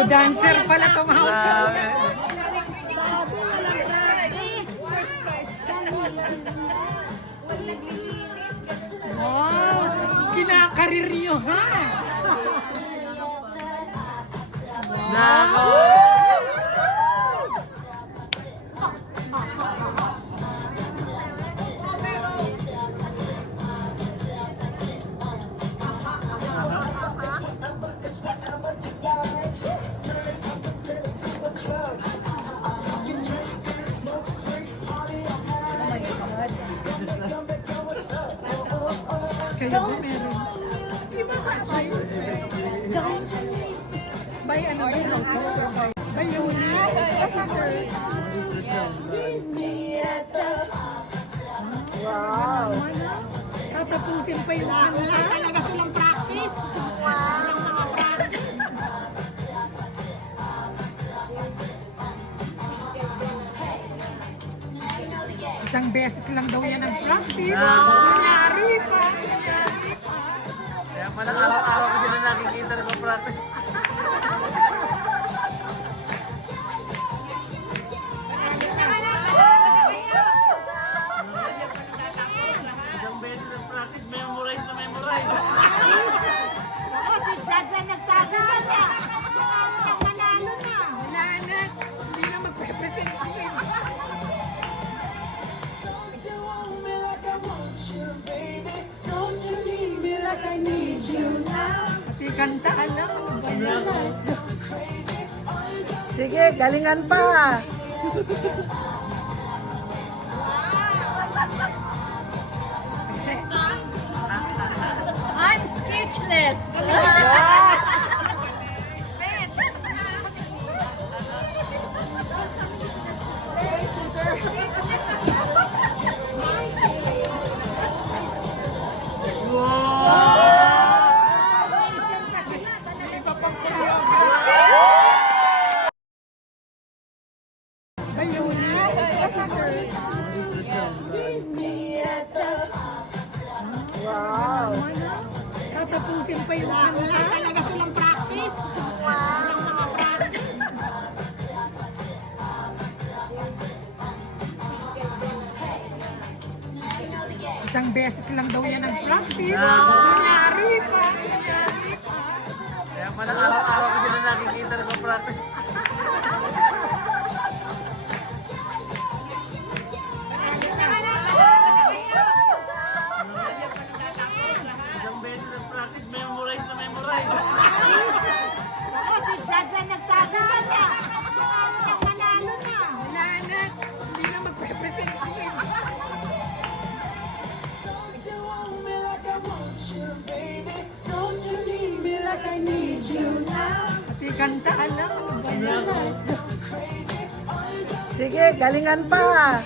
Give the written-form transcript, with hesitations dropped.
Disco dancer pala tong house. Wow, kinakarir nyo ha. Nako! Kayo ba meron? By ano ba yung house? By Yoni? Sister? Wow. Tatapusin pa yung ano ha? Talaga silang practice. Walang mga practice. Isang beses lang daw yan ang practice. Nangyari pa. Kaya pala araw-araw ko din na nakikita na practice. Isang beses ng practice, memorize na memorize. Ako si Judge ang nagsabi ka na. Manalo na. Wala na. Hindi na mag-represent yun. Pati kantaan na. Sige, galingan pa. I'm speechless. By Yoni? Sister? Wow. Tatapusin pa yung ano ha? Talaga silang practice. Walang mga practice. Isang beses lang daw yan ang practice. Nangyari pa. Kaya pala araw-araw ko din na nakikita na practice. Isang beses ng practice, memorize na memorize. Ako si Judge ang nagsabi ka na. Manalo na. Wala na. Hindi na mag-represent yun. Pati kantaan na. Sige, galingan pa.